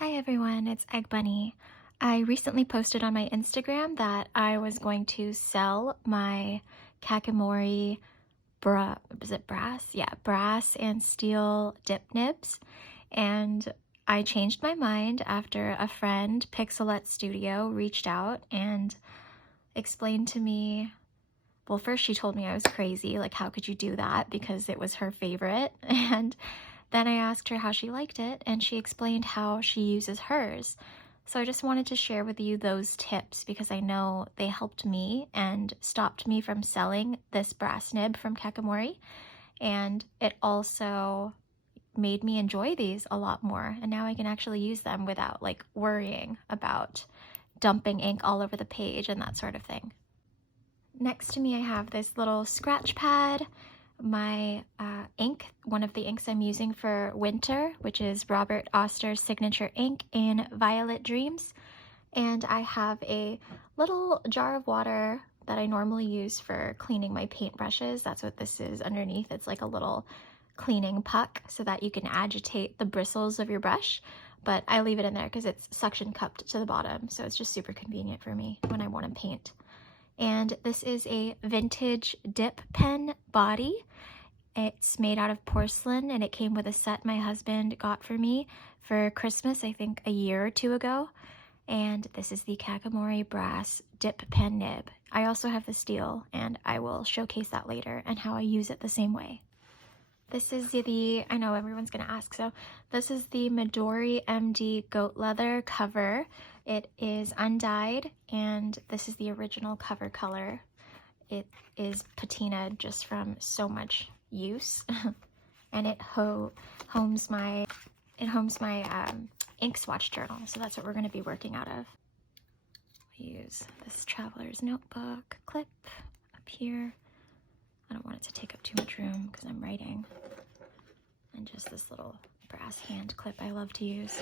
Hi everyone, it's Egg Bunny. I recently posted on my Instagram that I was going to sell my Kakimori Brass? Yeah, brass and steel dip nibs. And I changed my mind after a friend, Pixelette Studio, reached out and explained to me, well, first she told me I was crazy, like how could you do that, because it was her favorite. And then I asked her how she liked it, and she explained how she uses hers. So I just wanted to share with you those tips because I know they helped me and stopped me from selling this brass nib from Kakimori. And it also made me enjoy these a lot more. And now I can actually use them without like worrying about dumping ink all over the page and that sort of thing. Next to me I have this little scratch pad, my ink, one of the inks I'm using for winter, which is Robert Oster's signature ink in Violet Dreams. And I have a little jar of water that I normally use for cleaning my paintbrushes. That's what this is underneath. It's like a little cleaning puck so that you can agitate the bristles of your brush. But I leave it in there because it's suction cupped to the bottom, so it's just super convenient for me when I want to paint. And this is a vintage dip pen body. It's made out of porcelain, and it came with a set my husband got for me for Christmas, I think a year or two ago. And this is the Kakimori Brass Dip Pen Nib. I also have the steel, and I will showcase that later and how I use it the same way. This is the, I know everyone's gonna ask, so this is the Midori MD Goat Leather cover. It is undyed, and this is the original cover color. It is patinaed just from so much use, and it homes my ink swatch journal, so that's what we're going to be working out of. I use this traveler's notebook clip up here. I don't want it to take up too much room because I'm writing, and just this little brass hand clip I love to use.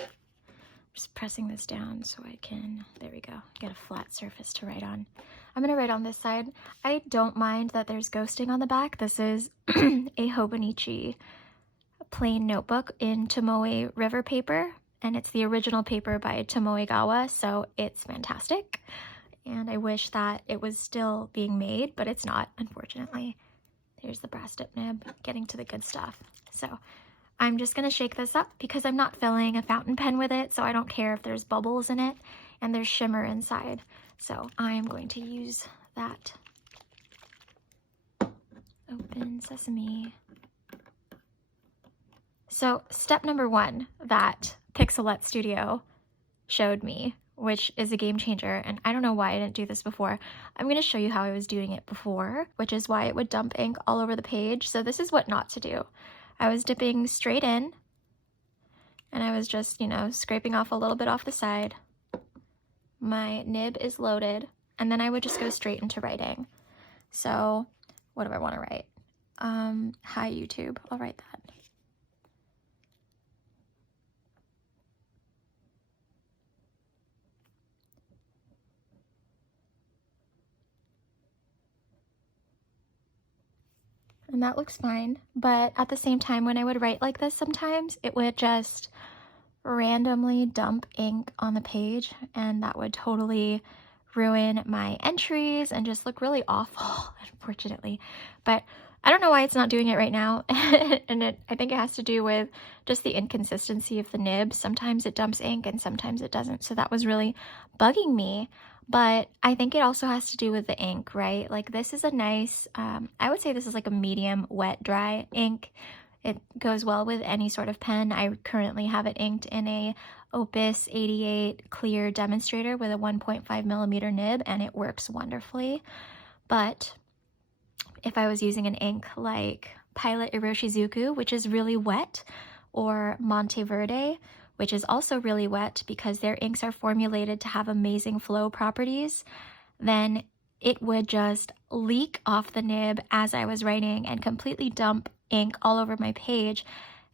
Just pressing this down so I can, there we go, get a flat surface to write on. I'm going to write on this side. I don't mind that there's ghosting on the back. This is a Hobonichi plain notebook in Tomoe River paper, and it's the original paper by Tomoegawa, so it's fantastic. And I wish that it was still being made, but it's not, unfortunately. There's the brass dip nib, getting to the good stuff. So I'm just going to shake this up because I'm not filling a fountain pen with it, so I don't care if there's bubbles in it, and there's shimmer inside. So I'm going to use that. Open sesame. So step number one that Pixelette Studio showed me, which is a game changer, and I don't know why I didn't do this before. I'm going to show you how I was doing it before, which is why it would dump ink all over the page. So this is what not to do. I was dipping straight in, and I was just, scraping off a little bit off the side. My nib is loaded, and then I would just go straight into writing. So what do I want to write? Hi YouTube, I'll write that. And that looks fine, but at the same time, when I would write like this sometimes, it would just randomly dump ink on the page, and that would totally ruin my entries and just look really awful, unfortunately. But I don't know why it's not doing it right now, and I think it has to do with just the inconsistency of the nib. Sometimes it dumps ink and sometimes it doesn't, so that was really bugging me. But I think it also has to do with the ink, right? Like this is a nice, I would say this is like a medium wet dry ink. It goes well with any sort of pen. I currently have it inked in a Opus 88 clear demonstrator with a 1.5 millimeter nib, and it works wonderfully. But if I was using an ink like Pilot Iroshizuku, which is really wet, or Monteverde, which is also really wet because their inks are formulated to have amazing flow properties, then it would just leak off the nib as I was writing and completely dump ink all over my page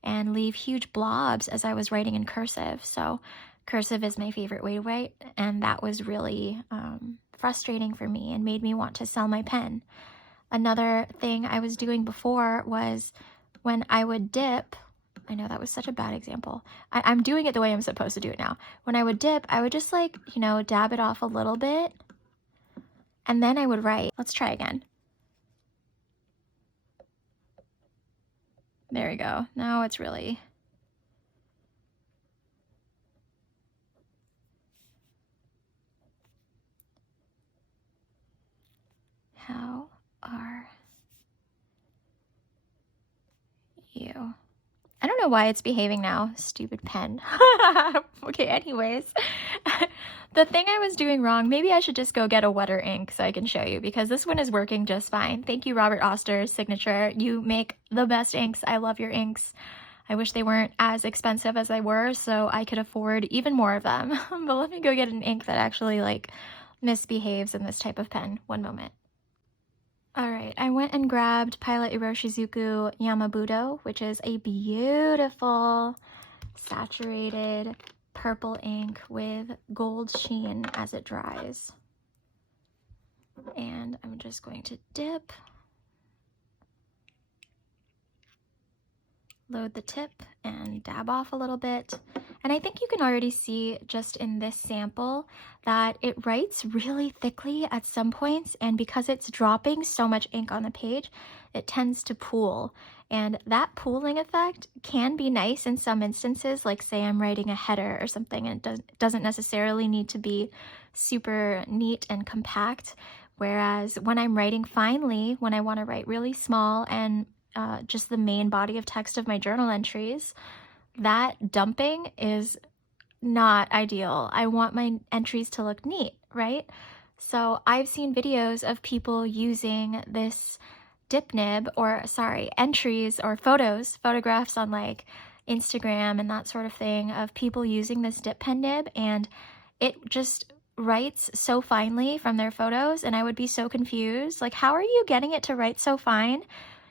and leave huge blobs as I was writing in cursive. So cursive is my favorite way to write, and that was really frustrating for me and made me want to sell my pen. Another thing I was doing before was when I would dip, I know that was such a bad example. I'm doing it the way I'm supposed to do it now. When I would dip, I would just like, you know, dab it off a little bit, and then I would write. Let's try again. There we go. Now it's really... How are you? I don't know why it's behaving now. Stupid pen. Okay, anyways. The thing I was doing wrong, maybe I should just go get a wetter ink so I can show you, because this one is working just fine. Thank you, Robert Oster, Signature. You make the best inks. I love your inks. I wish they weren't as expensive as they were so I could afford even more of them. But let me go get an ink that actually like misbehaves in this type of pen. One moment. Alright, I went and grabbed Pilot Iroshizuku Yamabudo, which is a beautiful saturated purple ink with gold sheen as it dries. And I'm just going to dip, load the tip, and dab off a little bit. And I think you can already see just in this sample that it writes really thickly at some points, and because it's dropping so much ink on the page, it tends to pool. And that pooling effect can be nice in some instances, like say I'm writing a header or something, and it doesn't necessarily need to be super neat and compact. Whereas when I'm writing finely, when I want to write really small and just the main body of text of my journal entries, that dumping is not ideal. I want my entries to look neat, right? So I've seen videos of people using this dip nib, or sorry, entries or photographs on like Instagram and that sort of thing of people using this dip pen nib, and it just writes so finely from their photos, and I would be so confused. Like, how are you getting it to write so fine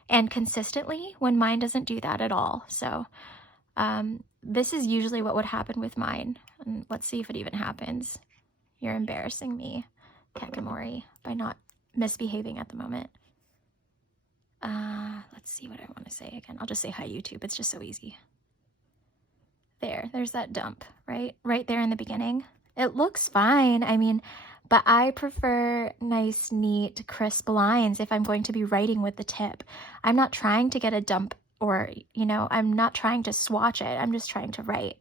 and consistently when mine doesn't do that at all? So this is usually what would happen with mine. And let's see if it even happens. You're embarrassing me, Kakimori, by not misbehaving at the moment. Let's see what I want to say again. I'll just say hi, YouTube. It's just so easy. There's that dump, right? Right there in the beginning. It looks fine. I mean, but I prefer nice, neat, crisp lines if I'm going to be writing with the tip. I'm not trying to get a dump, or, you know, I'm not trying to swatch it. I'm just trying to write.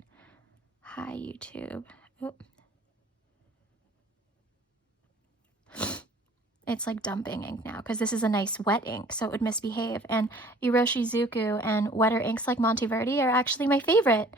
Hi, YouTube. Oop. It's like dumping ink now because this is a nice wet ink, so it would misbehave. And Iroshizuku and wetter inks like Monteverdi are actually my favorite.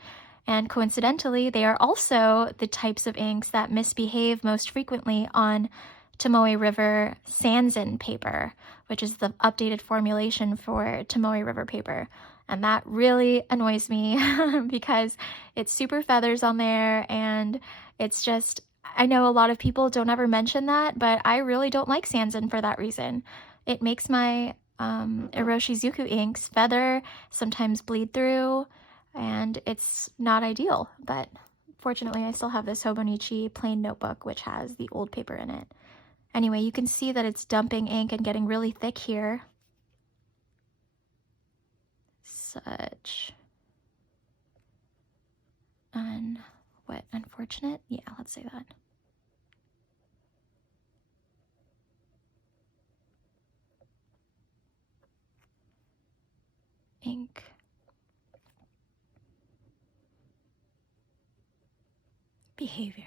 And coincidentally, they are also the types of inks that misbehave most frequently on Tomoe River Sanzen paper, which is the updated formulation for Tomoe River paper. And that really annoys me because it's super feathers on there, and it's just, I know a lot of people don't ever mention that, but I really don't like Sanzen for that reason. It makes my Iroshizuku inks feather, sometimes bleed through, and it's not ideal. But fortunately, I still have this Hobonichi plain notebook, which has the old paper in it. Anyway, you can see that it's dumping ink and getting really thick here. Such unfortunate? Yeah, let's say that. Ink. Behavior.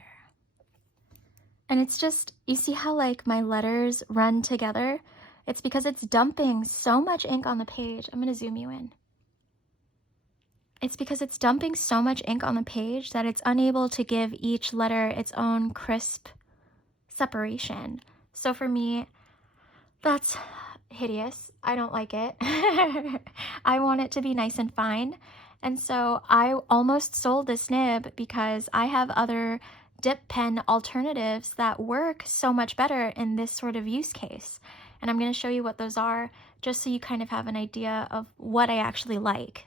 And it's just, you see how like my letters run together? It's because it's dumping so much ink on the page. I'm going to zoom you in. It's because it's dumping so much ink on the page that it's unable to give each letter its own crisp separation. So for me, that's hideous. I don't like it. I want it to be nice and fine. And so I almost sold this nib because I have other dip pen alternatives that work so much better in this sort of use case. And I'm going to show you what those are just so you kind of have an idea of what I actually like.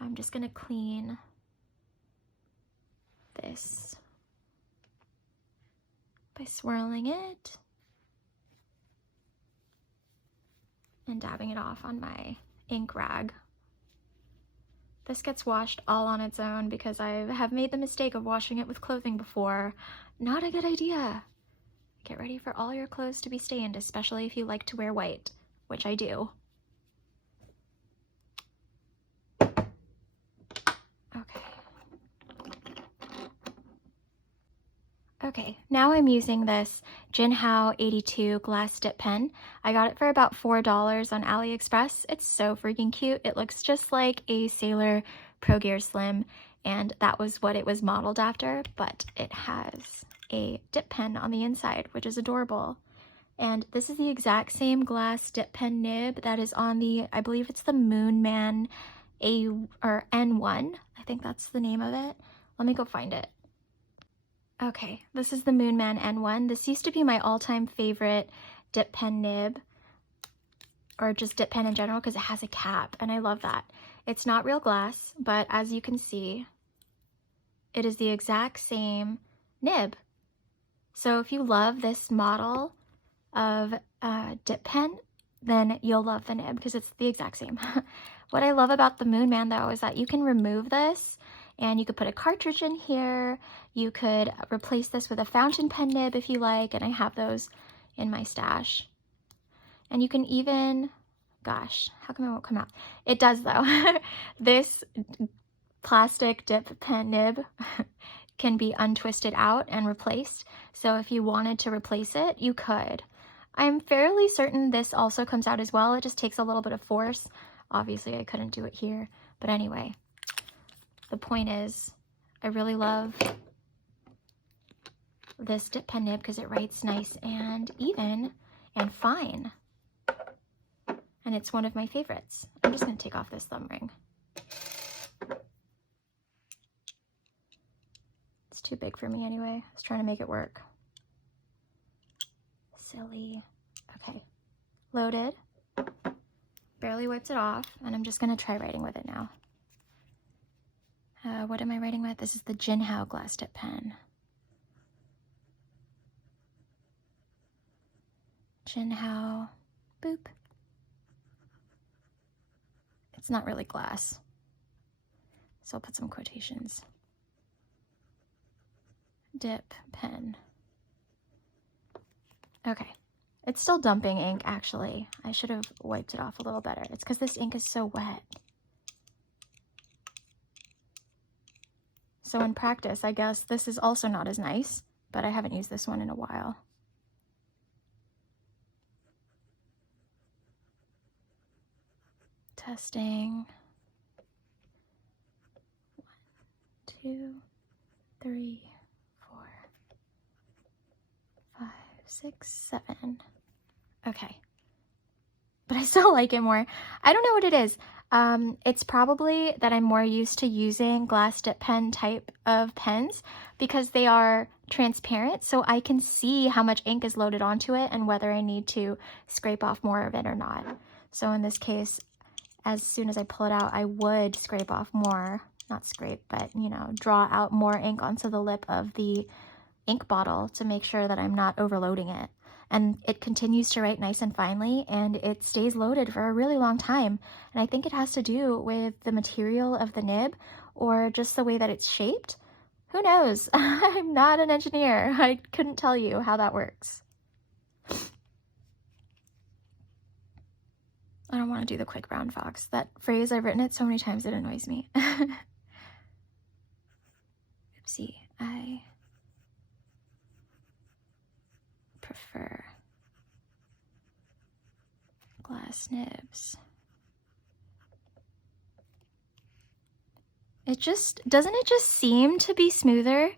I'm just going to clean this by swirling it and dabbing it off on my ink rag. This gets washed all on its own because I have made the mistake of washing it with clothing before. Not a good idea. Get ready for all your clothes to be stained, especially if you like to wear white, which I do. Okay. Okay, now I'm using this Jinhao 82 glass dip pen. I got it for about $4 on AliExpress. It's so freaking cute. It looks just like a Sailor Pro Gear Slim, and that was what it was modeled after, but it has a dip pen on the inside, which is adorable. And this is the exact same glass dip pen nib that is on the, I believe it's the Moonman N1. I think that's the name of it. Let me go find it. Okay, this is the Moonman N1. This used to be my all-time favorite dip pen nib, or just dip pen in general, because it has a cap, and I love that. It's not real glass, but as you can see, it is the exact same nib. So if you love this model of dip pen, then you'll love the nib, because it's the exact same. What I love about the Moonman, though, is that you can remove this, and you could put a cartridge in here. You could replace this with a fountain pen nib if you like, and I have those in my stash. And you can even, gosh, how come it won't come out? It does though. This plastic dip pen nib can be untwisted out and replaced. So if you wanted to replace it, you could. I'm fairly certain this also comes out as well. It just takes a little bit of force. Obviously I couldn't do it here, but anyway. The point is, I really love this dip pen nib because it writes nice and even and fine. And it's one of my favorites. I'm just going to take off this thumb ring. It's too big for me anyway. I was trying to make it work. Silly. Okay. Loaded. Barely wiped it off, and I'm just going to try writing with it now. What am I writing with? This is the Jinhao glass dip pen. Jinhao, boop. It's not really glass, so I'll put some quotations. Dip pen. Okay, it's still dumping ink actually. I should have wiped it off a little better. It's because this ink is so wet. So in practice, I guess this is also not as nice, but I haven't used this one in a while. Testing. 1, 2, 3, 4, 5, 6, 7. Okay. But I still like it more. I don't know what it is. It's probably that I'm more used to using glass dip pen type of pens because they are transparent, so I can see how much ink is loaded onto it and whether I need to scrape off more of it or not. So in this case, as soon as I pull it out, I would scrape off more, not scrape, but, you know, draw out more ink onto the lip of the ink bottle to make sure that I'm not overloading it. And it continues to write nice and finely, and it stays loaded for a really long time. And I think it has to do with the material of the nib or just the way that it's shaped. Who knows? I'm not an engineer. I couldn't tell you how that works. I don't want to do the quick brown fox. That phrase, I've written it so many times it annoys me. Oopsie, I prefer glass nibs. Doesn't it just seem to be smoother?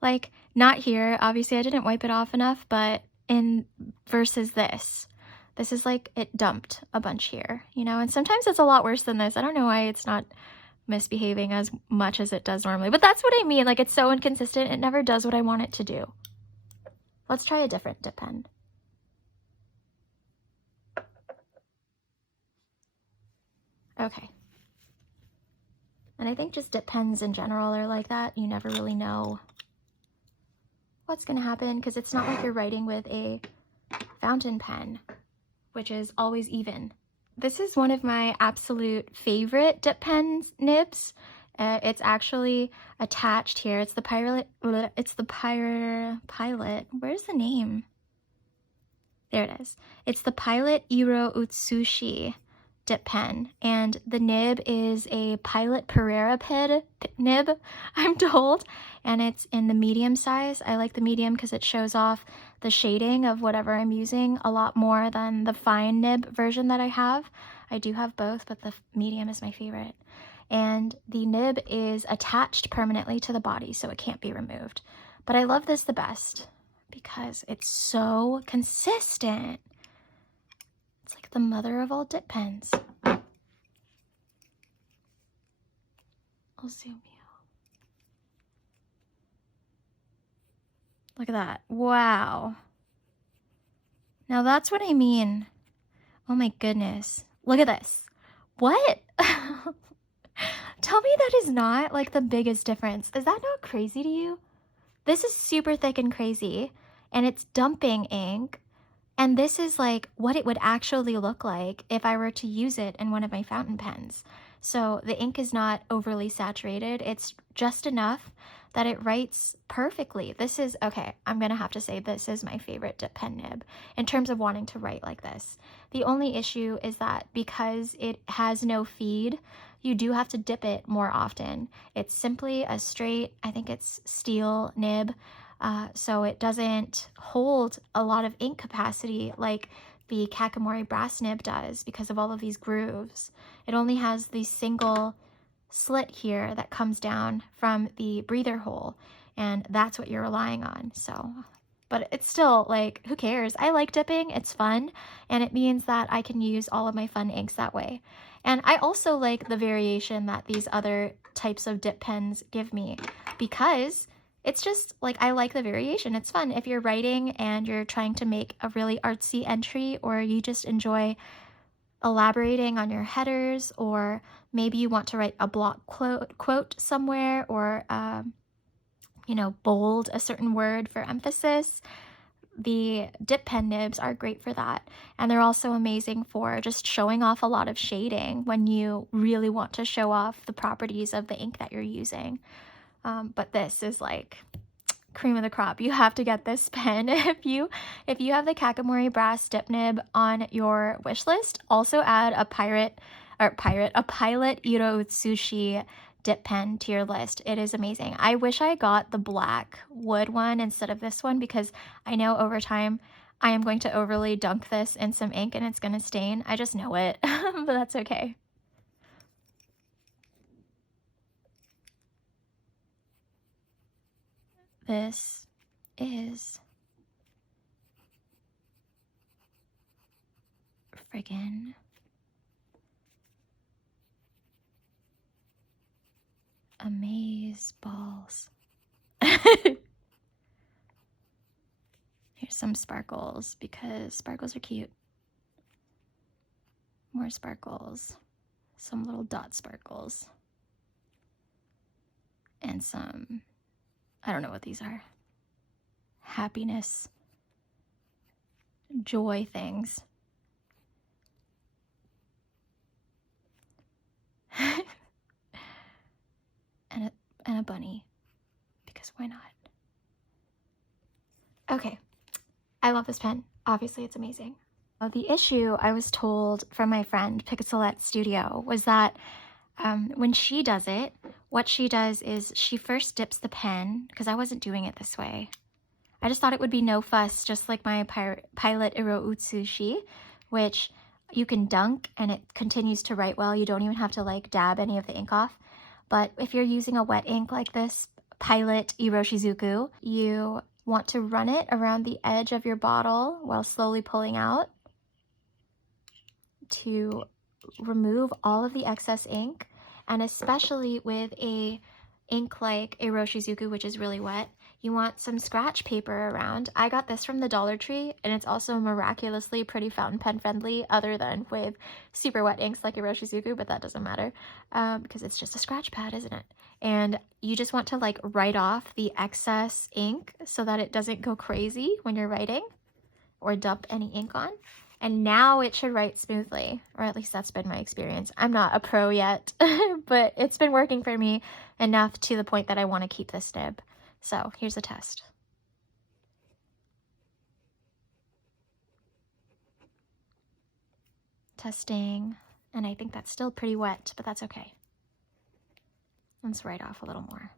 Like, not here, obviously I didn't wipe it off enough, but versus this. This is like it dumped a bunch here, you know, and sometimes it's a lot worse than this. I don't know why it's not misbehaving as much as it does normally, but that's what I mean. Like, it's so inconsistent. It never does what I want it to do. Let's try a different dip pen. Okay. And I think just dip pens in general are like that. You never really know what's going to happen because it's not like you're writing with a fountain pen, which is always even. This is one of my absolute favorite dip pen nibs. It's actually attached here. It's the pilot. Where's the name? There it is. It's the Pilot Iro-Utsushi dip pen, and the nib is a Pilot Pereira nib, I'm told, and it's in the medium size. I like the medium because it shows off the shading of whatever I'm using a lot more than the fine nib version that I have. I do have both, but the medium is my favorite. And the nib is attached permanently to the body, so it can't be removed. But I love this the best because it's so consistent. It's like the mother of all dip pens. I'll zoom you. Look at that. Wow. Now that's what I mean. Oh my goodness. Look at this. What? Tell me that is not like the biggest difference. Is that not crazy to you? This is super thick and crazy, and it's dumping ink. And this is like what it would actually look like if I were to use it in one of my fountain pens. So the ink is not overly saturated. It's just enough that it writes perfectly. This is, okay, I'm gonna have to say this is my favorite dip pen nib in terms of wanting to write like this. The only issue is that because it has no feed, you do have to dip it more often. It's simply a straight, I think it's steel nib, so it doesn't hold a lot of ink capacity like the Kakimori Brass Nib does because of all of these grooves. It only has the single slit here that comes down from the breather hole, and that's what you're relying on. So, but it's still like, who cares? I like dipping, it's fun, and it means that I can use all of my fun inks that way. And I also like the variation that these other types of dip pens give me because it's just like, I like the variation. It's fun. If you're writing and you're trying to make a really artsy entry, or you just enjoy elaborating on your headers, or maybe you want to write a block quote somewhere, or, you know, bold a certain word for emphasis, the dip pen nibs are great for that. And they're also amazing for just showing off a lot of shading when you really want to show off the properties of the ink that you're using. But this is like cream of the crop. You have to get this pen if you have the Kakimori Brass dip nib on your wish list. Also add a Pilot Iro-Utsushi dip pen to your list. It is amazing. I wish I got the black wood one instead of this one because I know over time I am going to overly dunk this in some ink and it's going to stain. I just know it, but that's okay. This is friggin' amaze balls. Here's some sparkles because sparkles are cute. More sparkles. Some little dot sparkles. And some, I don't know what these are. Happiness, joy things. and a bunny, because why not? Okay, I love this pen. Obviously, it's amazing. The issue I was told from my friend Pixelette Studio was that when she does it, what she does is she first dips the pen, because I wasn't doing it this way. I just thought it would be no fuss, just like my Pilot Iro-Utsushi, which you can dunk and it continues to write well. You don't even have to like dab any of the ink off. But if you're using a wet ink like this Pilot Iroshizuku, you want to run it around the edge of your bottle while slowly pulling out to remove all of the excess ink. And especially with a ink like Iroshizuku, which is really wet, you want some scratch paper around. I got this from the Dollar Tree, and it's also miraculously pretty fountain pen friendly, other than with super wet inks like Iroshizuku, but that doesn't matter because it's just a scratch pad, isn't it? And you just want to like write off the excess ink so that it doesn't go crazy when you're writing or dump any ink on. And now it should write smoothly, or at least that's been my experience. I'm not a pro yet, but it's been working for me enough to the point that I want to keep this nib. So here's a test. Testing, and I think that's still pretty wet, but that's okay. Let's write off a little more.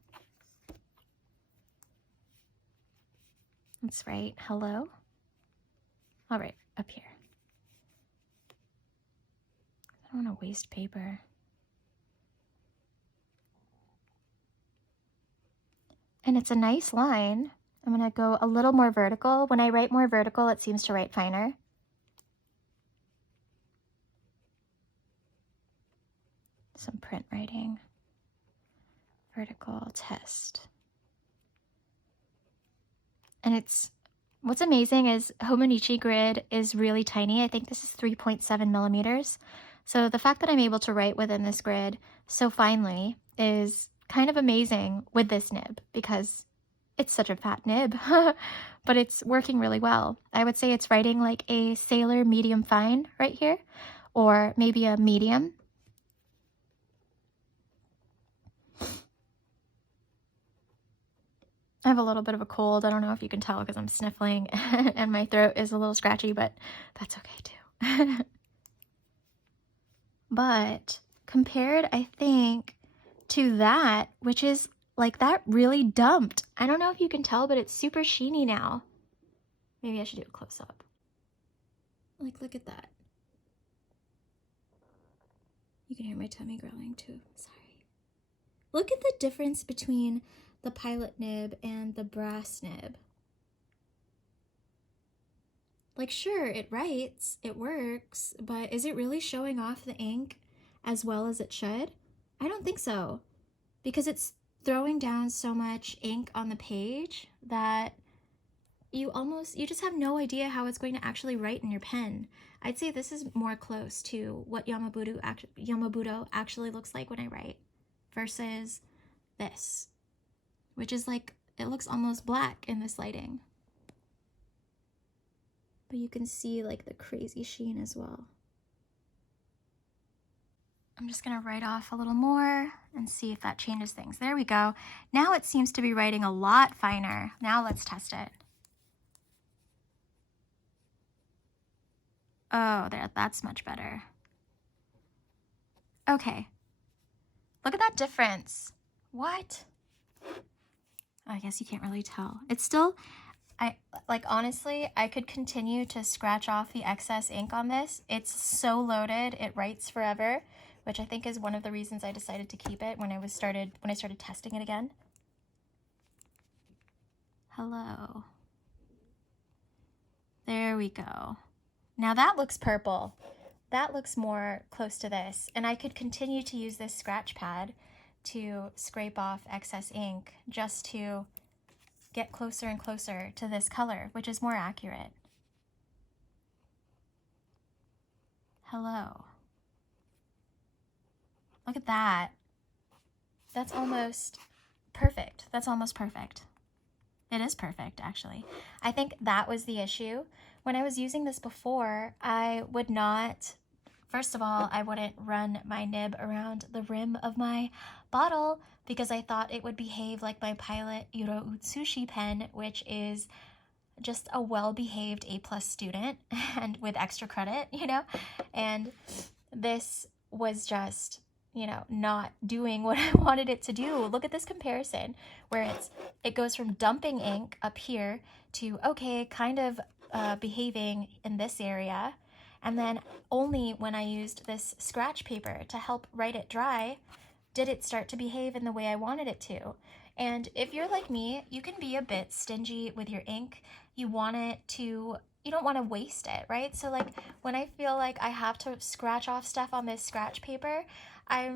Let's write hello. All right, up here. I don't want to waste paper. And it's a nice line. I'm going to go a little more vertical. When I write more vertical, it seems to write finer. Some print writing. Vertical test. And it's, what's amazing is Hobonichi grid is really tiny. I think this is 3.7 millimeters. So the fact that I'm able to write within this grid so finely is kind of amazing with this nib, because it's such a fat nib, but it's working really well. I would say it's writing like a Sailor medium fine right here, or maybe a medium. I have a little bit of a cold. I don't know if you can tell because I'm sniffling and my throat is a little scratchy, but that's okay too. But compared, I think, to that, which is like that really dumped. I don't know if you can tell, but it's super sheeny now. Maybe I should do a close up. Like, look at that. You can hear my tummy growling too. Sorry. Look at the difference between the Pilot nib and the Brass nib. Like, sure, it writes, it works, but is it really showing off the ink as well as it should? I don't think so, because it's throwing down so much ink on the page that you just have no idea how it's going to actually write in your pen. I'd say this is more close to what Yama-Budo actually looks like when I write versus this, which is like, it looks almost black in this lighting. But you can see like the crazy sheen as well. I'm just gonna write off a little more and see if that changes things. There we go. Now it seems to be writing a lot finer. Now let's test it. Oh, there, that's much better. Okay. Look at that difference. What? I guess you can't really tell. It's still, honestly, I could continue to scratch off the excess ink on this. It's so loaded, it writes forever, which I think is one of the reasons I decided to keep it when I started testing it again. Hello. There we go. Now that looks purple. That looks more close to this, and I could continue to use this scratch pad to scrape off excess ink just to get closer and closer to this color, which is more accurate. Hello. Look at that. That's almost perfect. That's almost perfect. It is perfect, actually. I think that was the issue. When I was using this before, I would not, first of all, I wouldn't run my nib around the rim of my bottle because I thought it would behave like my Pilot Iro-Utsushi pen, which is just a well-behaved A+ student and with extra credit, you know? And this was just, you know, not doing what I wanted it to do. Look at this comparison where it goes from dumping ink up here to, okay, kind of behaving in this area. And then only when I used this scratch paper to help write it dry did it start to behave in the way I wanted it to. And if you're like me, you can be a bit stingy with your ink. You don't want to waste it, right? So like when I feel like I have to scratch off stuff on this scratch paper, I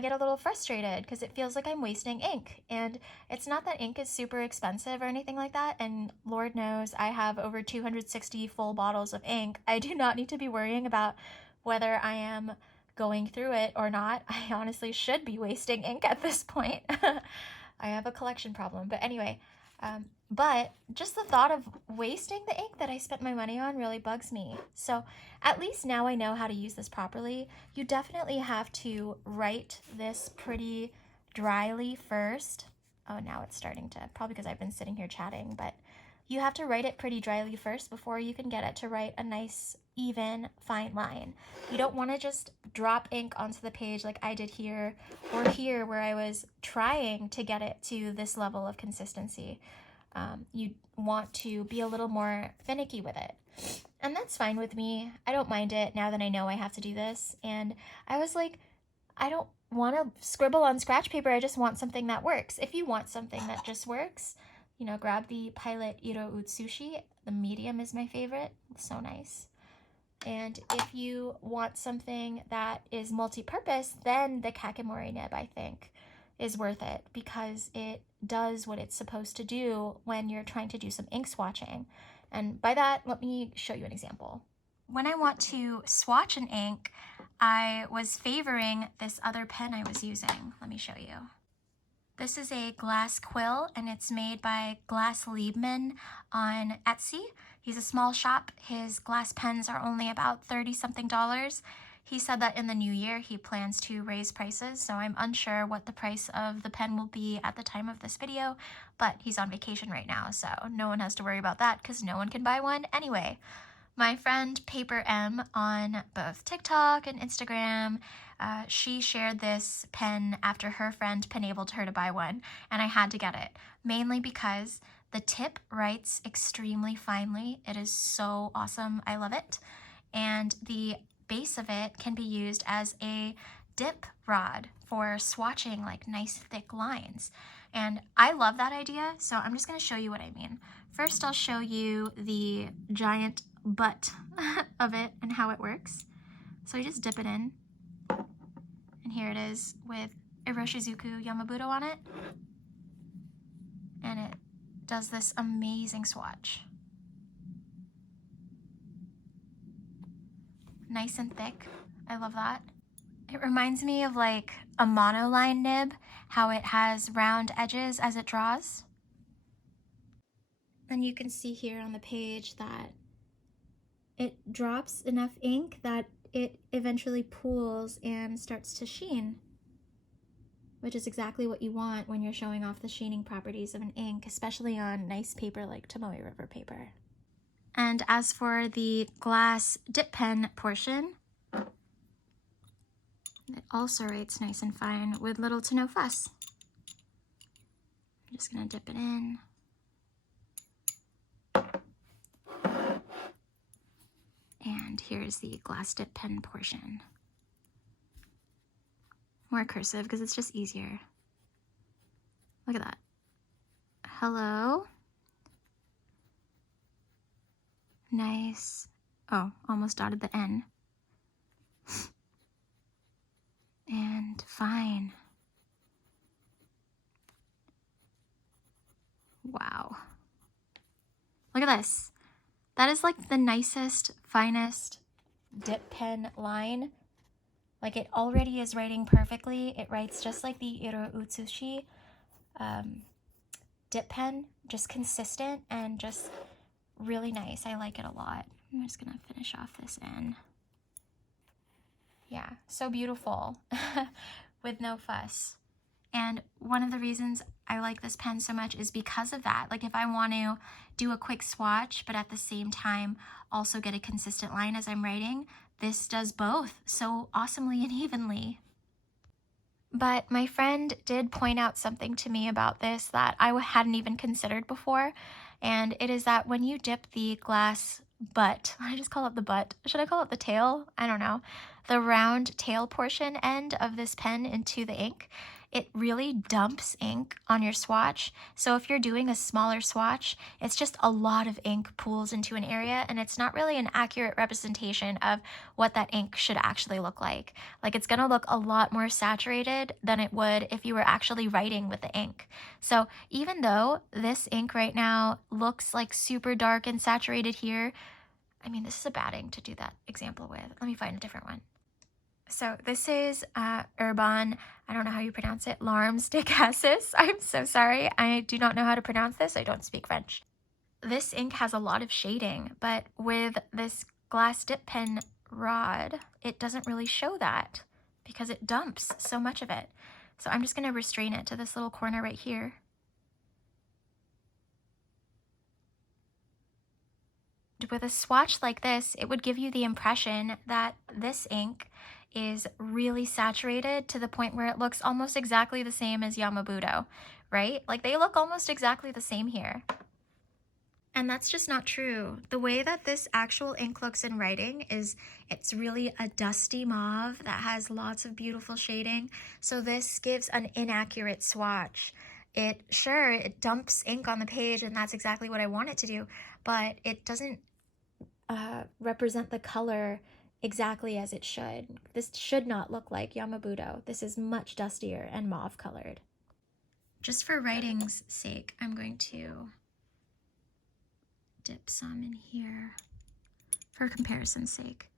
get a little frustrated because it feels like I'm wasting ink. And it's not that ink is super expensive or anything like that. And Lord knows I have over 260 full bottles of ink. I do not need to be worrying about whether I am going through it or not. I honestly should be wasting ink at this point. I have a collection problem. But anyway, But just the thought of wasting the ink that I spent my money on really bugs me. So at least now I know how to use this properly. You definitely have to write this pretty dryly first. Oh, now it's starting to, probably because I've been sitting here chatting, but you have to write it pretty dryly first before you can get it to write a nice, even, fine line. You don't want to just drop ink onto the page like I did here or here where I was trying to get it to this level of consistency. You want to be a little more finicky with it. And that's fine with me. I don't mind it now that I know I have to do this. And I was like, I don't want to scribble on scratch paper. I just want something that works. If you want something that just works, you know, grab the Pilot Iro-Utsushi. The medium is my favorite. It's so nice. And if you want something that is multi-purpose, then the Kakimori Nib, I think, is worth it because it does what it's supposed to do when you're trying to do some ink swatching. And by that, let me show you an example. When I want to swatch an ink, I was favoring this other pen I was using. Let me show you. This is a glass quill, and it's made by GlasLiebmann on Etsy. He's a small shop. His glass pens are only about $30-something. He said that in the new year he plans to raise prices, so I'm unsure what the price of the pen will be at the time of this video, but he's on vacation right now, so no one has to worry about that because no one can buy one anyway. My friend Paper M on both TikTok and Instagram, she shared this pen after her friend enabled her to buy one, and I had to get it, mainly because the tip writes extremely finely. It is so awesome. I love it. And the base of it can be used as a dip rod for swatching like nice thick lines. And I love that idea, so I'm just going to show you what I mean. First, I'll show you the giant butt of it and how it works. So you just dip it in, and here it is with Iroshizuku Yamabudo on it, and it does this amazing swatch. Nice and thick. I love that. It reminds me of like a monoline nib, how it has round edges as it draws. And you can see here on the page that it drops enough ink that it eventually pools and starts to sheen, which is exactly what you want when you're showing off the sheening properties of an ink, especially on nice paper like Tomoe River paper. And as for the glass dip pen portion, it also writes nice and fine with little to no fuss. I'm just gonna dip it in. And here's the glass dip pen portion. More cursive because it's just easier. Look at that. Hello. Nice. Oh, almost dotted the N. And fine. Wow. Look at this. That is like the nicest, finest dip pen line. Like it already is writing perfectly. It writes just like the Iro-Utsushi dip pen, just consistent and just really nice. I like it a lot. I'm just gonna finish off this N. Yeah, so beautiful with no fuss. And one of the reasons I like this pen so much is because of that. Like if I want to do a quick swatch, but at the same time also get a consistent line as I'm writing, this does both so awesomely and evenly. But my friend did point out something to me about this that I hadn't even considered before, and it is that when you dip the glass butt, I just call it the butt, should I call it the tail? I don't know. The round tail portion end of this pen into the ink, it really dumps ink on your swatch. So if you're doing a smaller swatch, it's just a lot of ink pools into an area, and it's not really an accurate representation of what that ink should actually look like. Like it's gonna look a lot more saturated than it would if you were actually writing with the ink. So even though this ink right now looks like super dark and saturated here, I mean, this is a bad ink to do that example with. Let me find a different one. So this is Herbin, I don't know how you pronounce it, Larmes de Cassis. I'm so sorry. I do not know how to pronounce this. I don't speak French. This ink has a lot of shading, but with this glass dip pen rod, it doesn't really show that because it dumps so much of it. So I'm just going to restrain it to this little corner right here. With a swatch like this, it would give you the impression that this ink is really saturated to the point where it looks almost exactly the same as Yama-Budo, right? Like they look almost exactly the same here. And that's just not true. The way that this actual ink looks in writing is it's really a dusty mauve that has lots of beautiful shading. So this gives an inaccurate swatch. It dumps ink on the page, and that's exactly what I want it to do, but it doesn't represent the color exactly as it should. This should not look like Yama-Budo. This is much dustier and mauve colored. Just for writing's sake, I'm going to dip some in here for comparison's sake,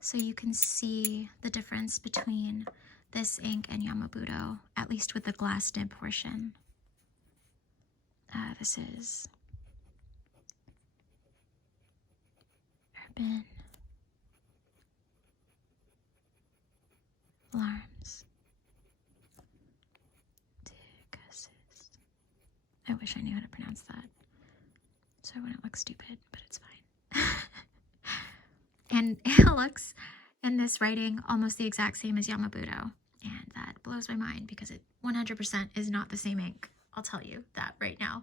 so you can see the difference between this ink and Yama-Budo, at least with the glass nib portion. This is Herbin Larmes de Cassis. I wish I knew how to pronounce that, so I wouldn't look stupid, but it's fine. And it looks in this writing almost the exact same as Yama-Budo, and that blows my mind because it 100% is not the same ink. I'll tell you that right now.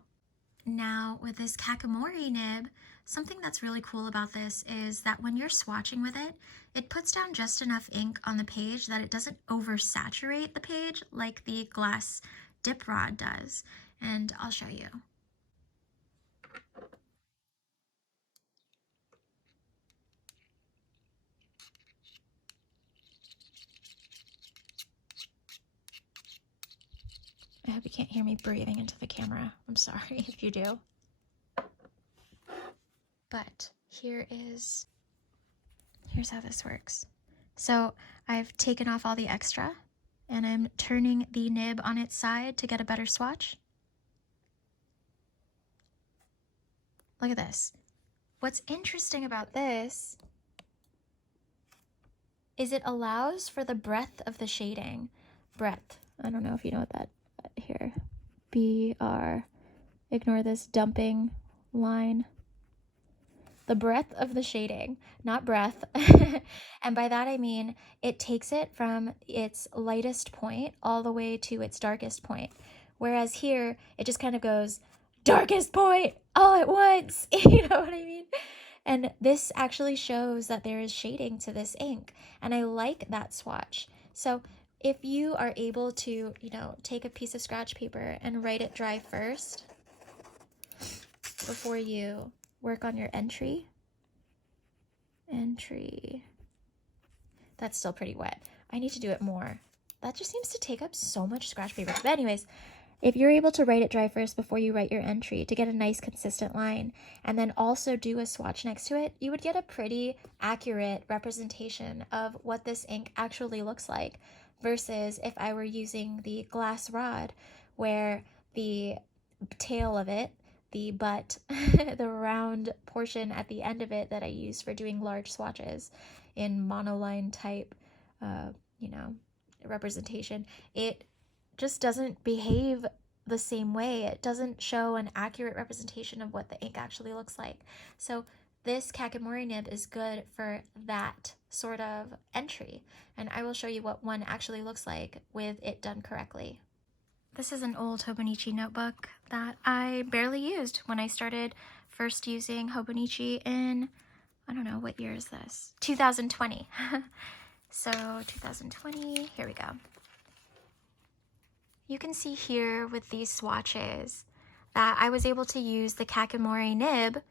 Now with this Kakimori nib, something that's really cool about this is that when you're swatching with it, it puts down just enough ink on the page that it doesn't oversaturate the page like the glass dip rod does. And I'll show you. I hope you can't hear me breathing into the camera. I'm sorry if you do. But here's how this works. So I've taken off all the extra, and I'm turning the nib on its side to get a better swatch. Look at this. What's interesting about this is it allows for the breadth of the shading. Breadth. I don't know if you know what that here. BR. Ignore this dumping line. The breadth of the shading, not breath. And by that I mean it takes it from its lightest point all the way to its darkest point. Whereas here, it just kind of goes darkest point all at once. You know what I mean? And this actually shows that there is shading to this ink. And I like that swatch. So if you are able to, take a piece of scratch paper and write it dry first before you work on your entry. That's still pretty wet. I need to do it more. That just seems to take up so much scratch paper. But anyways, if you're able to write it dry first before you write your entry to get a nice consistent line, and then also do a swatch next to it, you would get a pretty accurate representation of what this ink actually looks like, versus if I were using the glass rod, where the tail of it, the butt, the round portion at the end of it that I use for doing large swatches in monoline type, representation, it just doesn't behave the same way. It doesn't show an accurate representation of what the ink actually looks like. So this Kakimori nib is good for that sort of entry, and I will show you what one actually looks like with it done correctly. This is an old Hobonichi notebook that I barely used when I started first using Hobonichi in, I don't know, what year is this? 2020. So 2020, here we go. You can see here with these swatches that I was able to use the Kakimori nib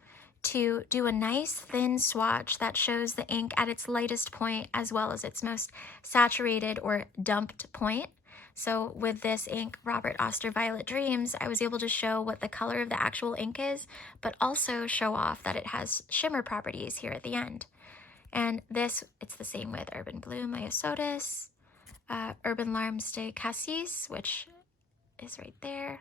to do a nice thin swatch that shows the ink at its lightest point as well as its most saturated or dumped point. So with this ink, Robert Oster Violet Dreams, I was able to show what the color of the actual ink is, but also show off that it has shimmer properties here at the end. And this, it's the same with Herbin Bleu Myosotis, Herbin Larmes de Cassis, which is right there.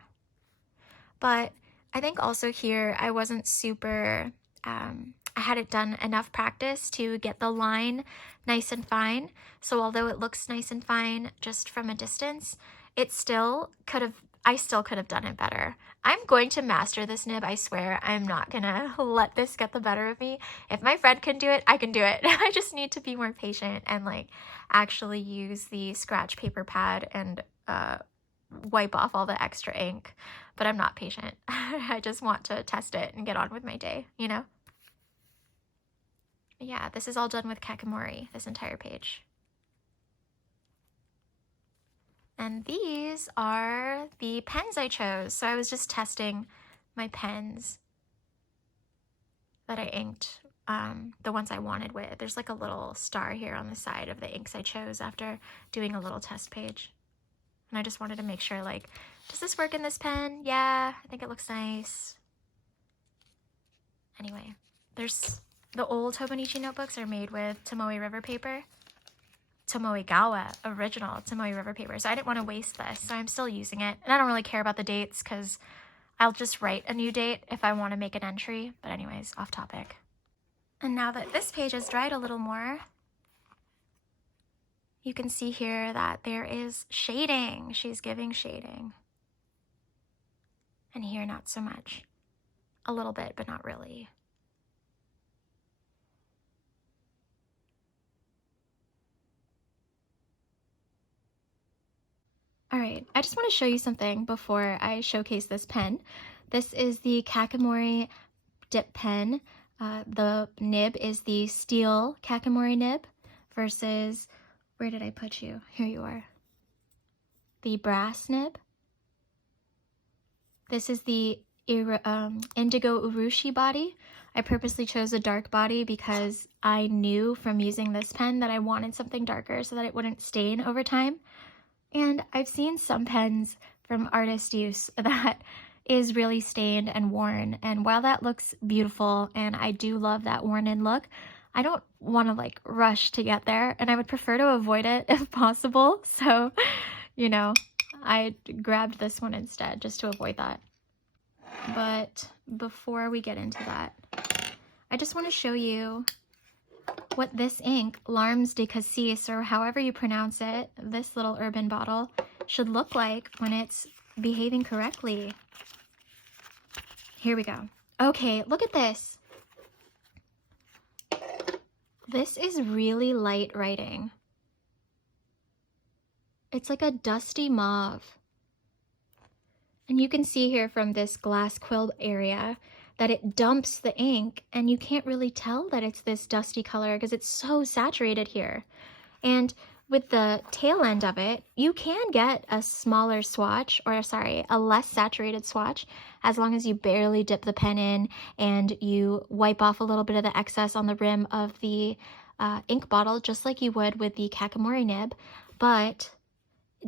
But I think also here I wasn't super, I hadn't done enough practice to get the line nice and fine. So although it looks nice and fine just from a distance, it still could have, I still could have done it better. I'm going to master this nib, I swear. I'm not gonna let this get the better of me. If my friend can do it, I can do it. I just need to be more patient and like actually use the scratch paper pad and wipe off all the extra ink. But I'm not patient. I just want to test it and get on with my day, you know? Yeah, this is all done with Kakimori, this entire page. And these are the pens I chose. So I was just testing my pens that I inked, the ones I wanted with. There's like a little star here on the side of the inks I chose after doing a little test page. And I just wanted to make sure, like, does this work in this pen? Yeah, I think it looks nice. Anyway, there's the old Hobonichi notebooks are made with Tomoe River paper. Tomoegawa original Tomoe River paper. So I didn't want to waste this, so I'm still using it. And I don't really care about the dates because I'll just write a new date if I want to make an entry. But anyways, off topic. And now that this page has dried a little more, you can see here that there is shading. She's giving shading. And here, not so much. A little bit, but not really. All right, I just want to show you something before I showcase this pen. This is the Kakimori dip pen. The nib is the steel Kakimori nib versus, where did I put you? Here you are. The brass nib. This is the Indigo Urushi body. I purposely chose a dark body because I knew from using this pen that I wanted something darker so that it wouldn't stain over time. And I've seen some pens from artist use that is really stained and worn. And while that looks beautiful and I do love that worn in look, I don't want to like rush to get there, and I would prefer to avoid it if possible. So, you know, I grabbed this one instead just to avoid that. But before we get into that, I just want to show you what this ink, Larmes de Cassis, or however you pronounce it, this little Herbin bottle, should look like when it's behaving correctly. Here we go. Okay, look at this. This is really light writing. It's like a dusty mauve. And you can see here from this glass quill area that it dumps the ink, and you can't really tell that it's this dusty color because it's so saturated here. And with the tail end of it, you can get a smaller swatch, or sorry, a less saturated swatch, as long as you barely dip the pen in and you wipe off a little bit of the excess on the rim of the ink bottle, just like you would with the Kakimori nib. But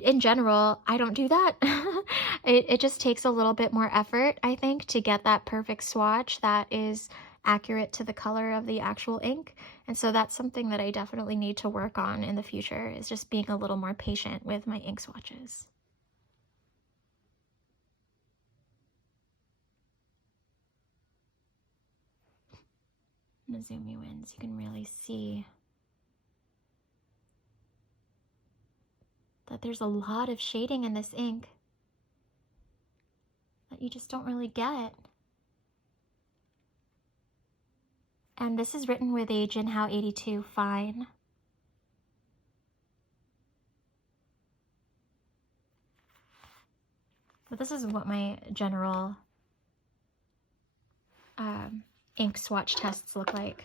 in general, I don't do that. It just takes a little bit more effort, I think, to get that perfect swatch that is accurate to the color of the actual ink. And so that's something that I definitely need to work on in the future, is just being a little more patient with my ink swatches. I'm gonna zoom you in so you can really see that there's a lot of shading in this ink that you just don't really get. And this is written with a Jinhao 82 fine. But this is what my general ink swatch tests look like.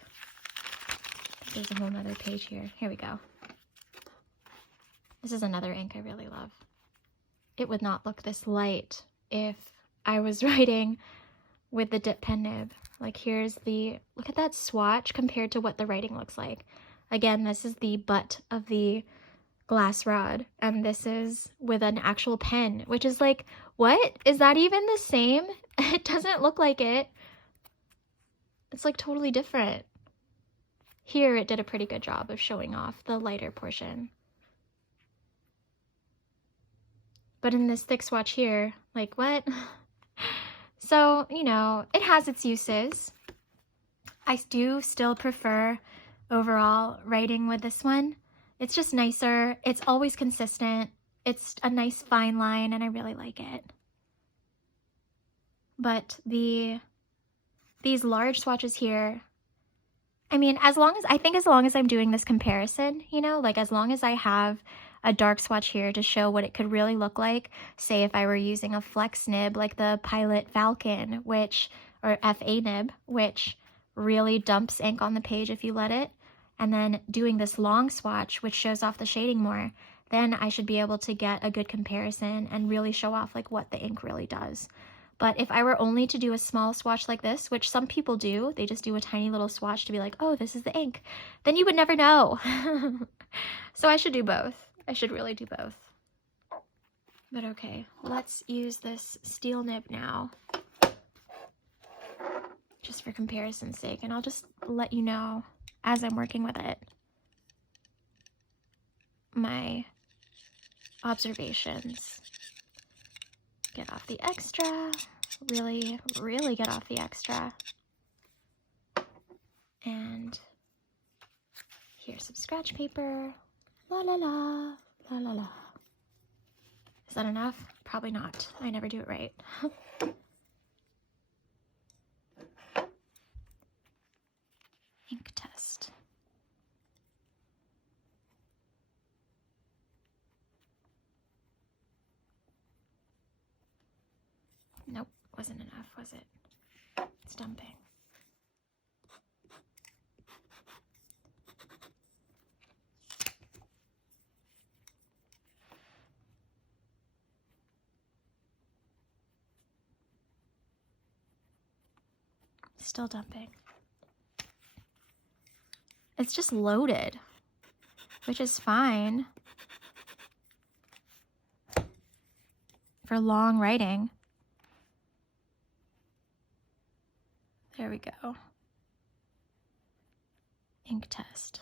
There's a whole nother page here. Here we go. This is another ink I really love. It would not look this light if I was writing with the dip pen nib. Like, here's the, look at that swatch compared to what the writing looks like. Again, this is the butt of the glass rod, and this is with an actual pen, which is like, what? Is that even the same? It doesn't look like it. It's like totally different. here it did a pretty good job of showing off the lighter portion. But in this thick swatch here, like what? So, you know, it has its uses. I do still prefer overall writing with this one. It's just nicer. It's always consistent. It's a nice fine line and I really like it. But these large swatches here, I mean, as long as I'm doing this comparison, you know, like as long as I have a dark swatch here to show what it could really look like, say if I were using a flex nib like the Pilot Falcon, or FA nib, which really dumps ink on the page if you let it, and then doing this long swatch, which shows off the shading more, then I should be able to get a good comparison and really show off like what the ink really does. But if I were only to do a small swatch like this, which some people do, they just do a tiny little swatch to be like, oh, this is the ink, then you would never know. So I should do both. I should really do both. But okay, let's use this steel nib now, just for comparison's sake, and I'll just let you know as I'm working with it my observations. Get off the extra, really, really get off the extra. And here's some scratch paper. La la la, la la la. Is that enough? Probably not. I never do it right. Ink test. Nope, wasn't enough, was it? It's dumping. Still dumping. It's just loaded, which is fine for long writing. There we go. Ink test.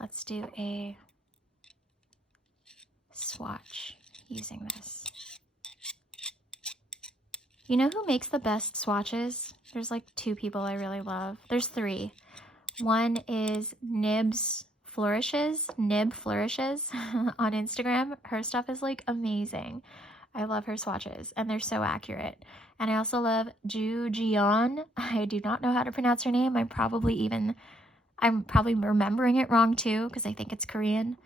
Let's do a swatch using this. You know who makes the best swatches? There's like two people I really love. There's three. One is Nibs Flourishes, Nib Flourishes on Instagram. Her stuff is like amazing. I love her swatches and they're so accurate. And I also love Ju Jion. I do not know how to pronounce her name. I'm probably remembering it wrong too because I think it's Korean.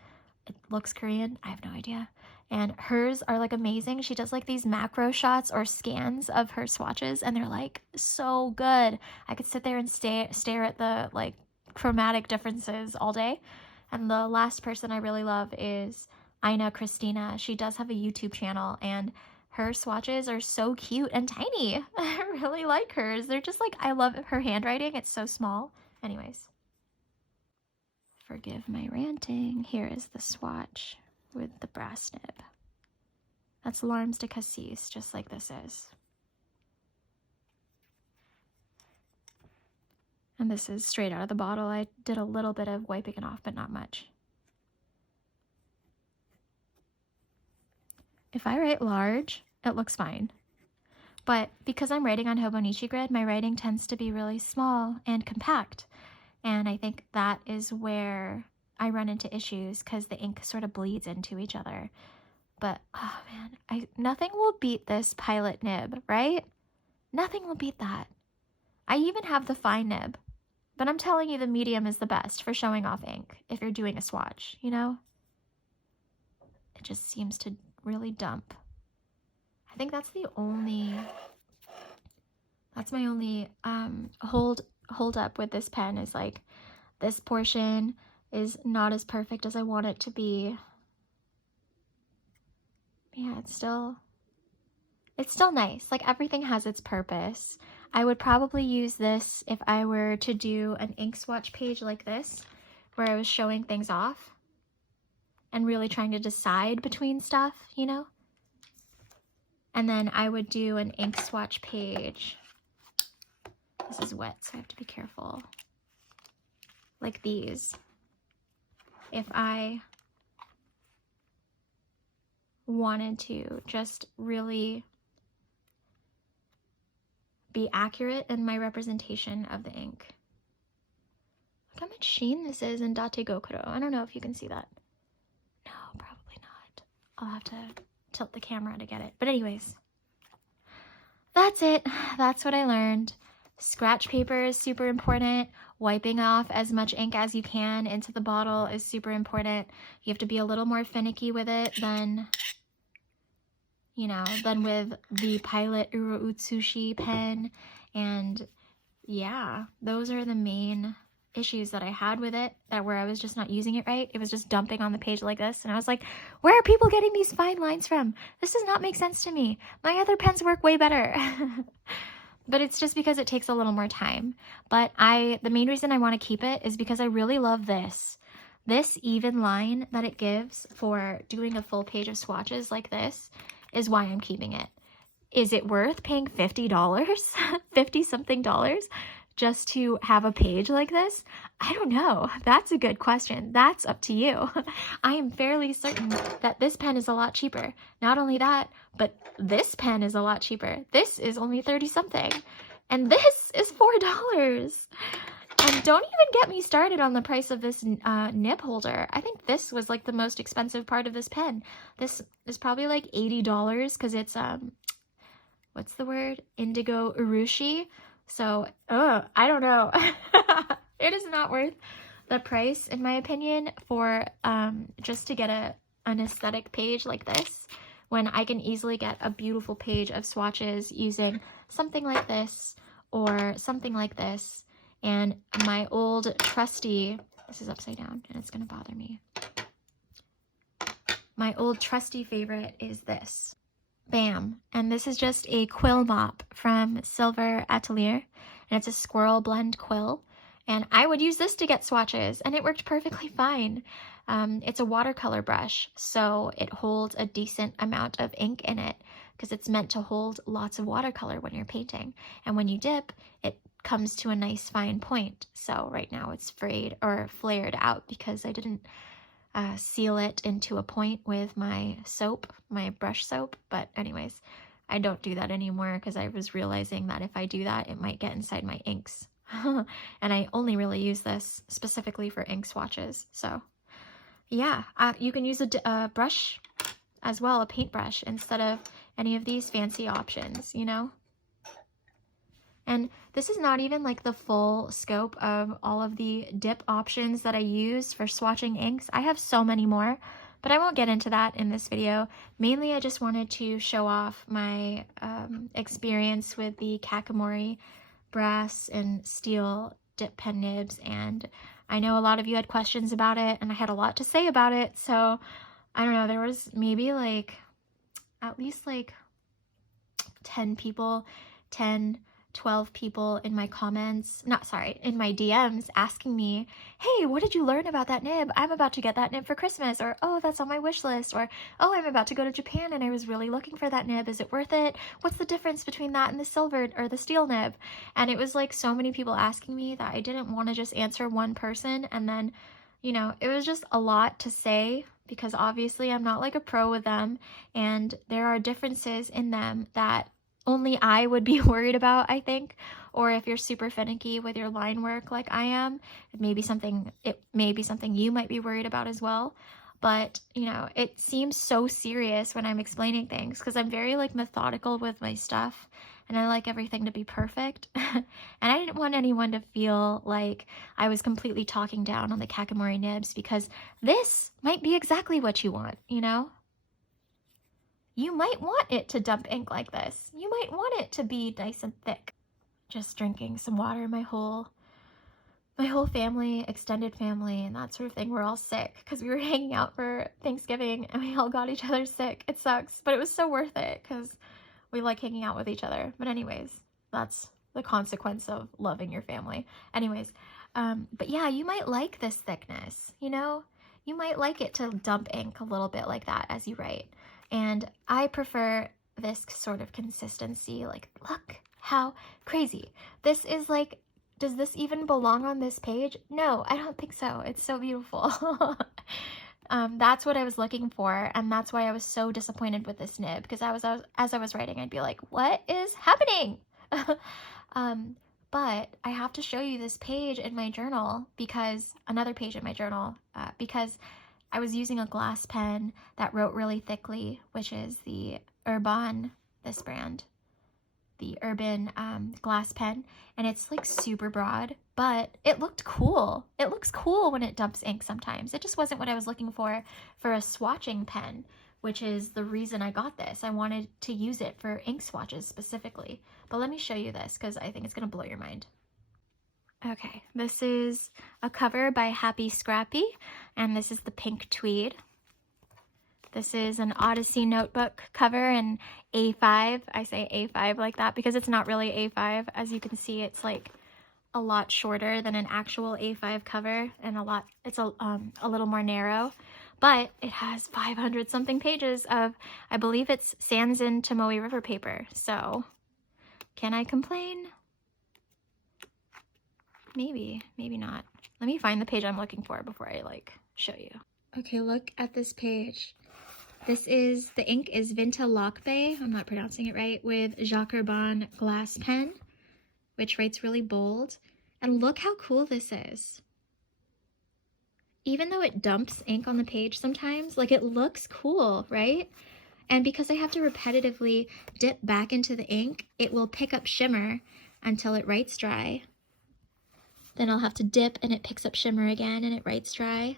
It looks Korean. I have no idea. And hers are like amazing. She does like these macro shots or scans of her swatches and they're like so good. I could sit there and stare at the like chromatic differences all day. And the last person I really love is Ina Christina. She does have a YouTube channel and her swatches are so cute and tiny. I really like hers. They're just like, I love her handwriting. It's so small. Anyways. Forgive my ranting. Here is the swatch with the brass nib. That's Larmes de Cassis, just like this is. And this is straight out of the bottle. I did a little bit of wiping it off, but not much. If I write large, it looks fine. But because I'm writing on Hobonichi grid, my writing tends to be really small and compact. And I think that is where I run into issues because the ink sort of bleeds into each other. But, oh man, nothing will beat this Pilot nib, right? Nothing will beat that. I even have the fine nib. But I'm telling you the medium is the best for showing off ink if you're doing a swatch, you know? It just seems to really dump. I think that's my only hold up with this pen is like this portion is not as perfect as I want it to be. Yeah, it's still nice. Like everything has its purpose. I would probably use this if I were to do an ink swatch page like this, where I was showing things off and really trying to decide between stuff, you know? And then I would do an ink swatch page. This is wet, so I have to be careful. Like these. If I wanted to just really be accurate in my representation of the ink. Look how much sheen this is in Date Gokuro. I don't know if you can see that. No, probably not. I'll have to tilt the camera to get it. But anyways, that's it. That's what I learned. Scratch paper is super important. Wiping off as much ink as you can into the bottle is super important. You have to be a little more finicky with it than, you know, than with the Pilot Iro-Utsushi pen. And yeah, those are the main issues that I had with it, that where I was just not using it right. It was just dumping on the page like this, and I was like, where are people getting these fine lines from? This does not make sense to me. My other pens work way better. But it's just because it takes a little more time. But the main reason I want to keep it is because I really love this. This even line that it gives for doing a full page of swatches like this is why I'm keeping it. Is it worth paying $50, $50-something just to have a page like this? I don't know. That's a good question. That's up to you. I am fairly certain that this pen is a lot cheaper. Not only that, but this pen is a lot cheaper. This is only 30-something. And this is $4. And don't even get me started on the price of this nib holder. I think this was like the most expensive part of this pen. This is probably like $80 because it's, what's the word? Indigo Urushi. So, I don't know. It is not worth the price, in my opinion, for just to get an aesthetic page like this, when I can easily get a beautiful page of swatches using something like this or something like this. And my old trusty, this is upside down and it's going to bother me. My old trusty favorite is this. Bam. And this is just a quill mop from Silver Atelier, and it's a squirrel blend quill. And I would use this to get swatches, and it worked perfectly fine. It's a watercolor brush, so it holds a decent amount of ink in it because it's meant to hold lots of watercolor when you're painting. And when you dip, it comes to a nice fine point. So right now it's frayed or flared out because I didn't seal it into a point with my soap, my brush soap. But anyways, I don't do that anymore because I was realizing that if I do that, it might get inside my inks. And I only really use this specifically for ink swatches. So yeah, you can use a brush as well, a paintbrush, instead of any of these fancy options, you know? And this is not even like the full scope of all of the dip options that I use for swatching inks. I have so many more, but I won't get into that in this video. Mainly, I just wanted to show off my experience with the Kakimori Brass and Steel dip pen nibs, and I know a lot of you had questions about it, and I had a lot to say about it, so I don't know, there was maybe like at least like 12 people in my comments, in my DMs asking me, hey, what did you learn about that nib? I'm about to get that nib for Christmas, or, oh, that's on my wish list, or, oh, I'm about to go to Japan and I was really looking for that nib. Is it worth it? What's the difference between that and the silver or the steel nib? And it was like so many people asking me that I didn't want to just answer one person. And then, you know, it was just a lot to say because obviously I'm not like a pro with them, and there are differences in them that only I would be worried about, I think. Or if you're super finicky with your line work like I am, it may be something you might be worried about as well. But, you know, it seems so serious when I'm explaining things because I'm very like methodical with my stuff and I like everything to be perfect. And I didn't want anyone to feel like I was completely talking down on the Kakimori nibs because this might be exactly what you want, you know? You might want it to dump ink like this. You might want it to be nice and thick. Just drinking some water. My whole family, extended family, and that sort of thing, we're all sick because we were hanging out for Thanksgiving and we all got each other sick. It sucks, but it was so worth it because we like hanging out with each other. But anyways, that's the consequence of loving your family. Anyways, but yeah, you might like this thickness, you know? You might like it to dump ink a little bit like that as you write. And I prefer this sort of consistency. Like, look how crazy. This is like, does this even belong on this page? No, I don't think so. It's so beautiful. That's what I was looking for, and that's why I was so disappointed with this nib, because as I was writing, I'd be like, what is happening? But I have to show you this page in my journal, because another page in my journal, because I was using a glass pen that wrote really thickly, which is the Herbin, this brand, the Herbin glass pen, and it's like super broad, but it looked cool. It looks cool when it dumps ink sometimes. It just wasn't what I was looking for a swatching pen, which is the reason I got this. I wanted to use it for ink swatches specifically. But let me show you this, because I think it's gonna blow your mind. Okay, this is a cover by Happy Scrappy, and this is the pink tweed. This is an Odyssey notebook cover in A5. I say A5 like that because it's not really A5. As you can see, it's like a lot shorter than an actual A5 cover, and it's a little more narrow. But it has 500 something pages of, I believe it's Sanzin Tomoe River paper. So, can I complain? Maybe, maybe not. Let me find the page I'm looking for before I like show you. Okay, look at this page. The ink is Vinta Lockbay, I'm not pronouncing it right, with Jacques Herbin glass pen, which writes really bold. And look how cool this is. Even though it dumps ink on the page sometimes, like it looks cool, right? And because I have to repetitively dip back into the ink, it will pick up shimmer until it writes dry. Then I'll have to dip and it picks up shimmer again and it writes dry.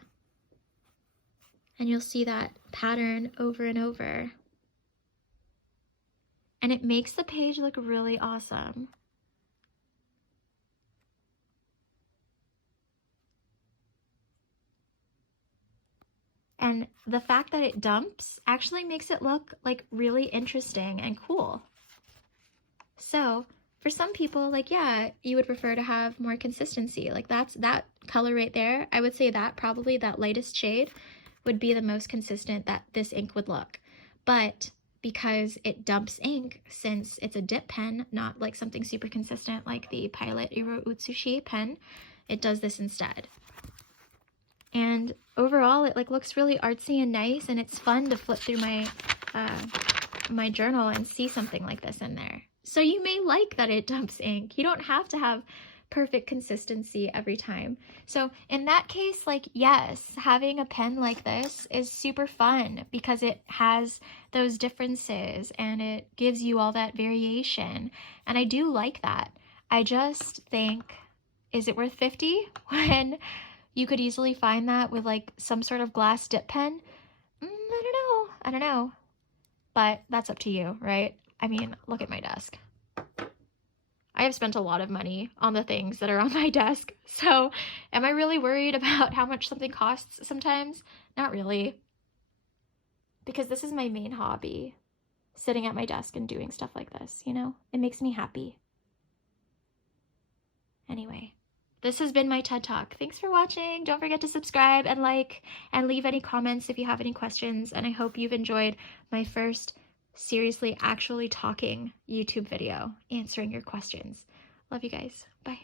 And you'll see that pattern over and over. And it makes the page look really awesome. And the fact that it dumps actually makes it look like really interesting and cool. So for some people, like, yeah, you would prefer to have more consistency. Like that color right there, I would say that probably that lightest shade would be the most consistent that this ink would look. But because it dumps ink, since it's a dip pen, not like something super consistent like the Pilot Iro-Utsushi pen, it does this instead. And overall, it like looks really artsy and nice, and it's fun to flip through my my journal and see something like this in there. So you may like that it dumps ink. You don't have to have perfect consistency every time. So in that case, like, yes, having a pen like this is super fun because it has those differences and it gives you all that variation. And I do like that. I just think, is it worth $50 when you could easily find that with like some sort of glass dip pen? I don't know. But that's up to you, right? I mean, look at my desk. I have spent a lot of money on the things that are on my desk. So am I really worried about how much something costs sometimes? Not really. Because this is my main hobby, sitting at my desk and doing stuff like this, you know? It makes me happy. Anyway, this has been my TED Talk. Thanks for watching. Don't forget to subscribe and like and leave any comments if you have any questions. And I hope you've enjoyed my first seriously actually talking YouTube video answering your questions. Love you guys. Bye.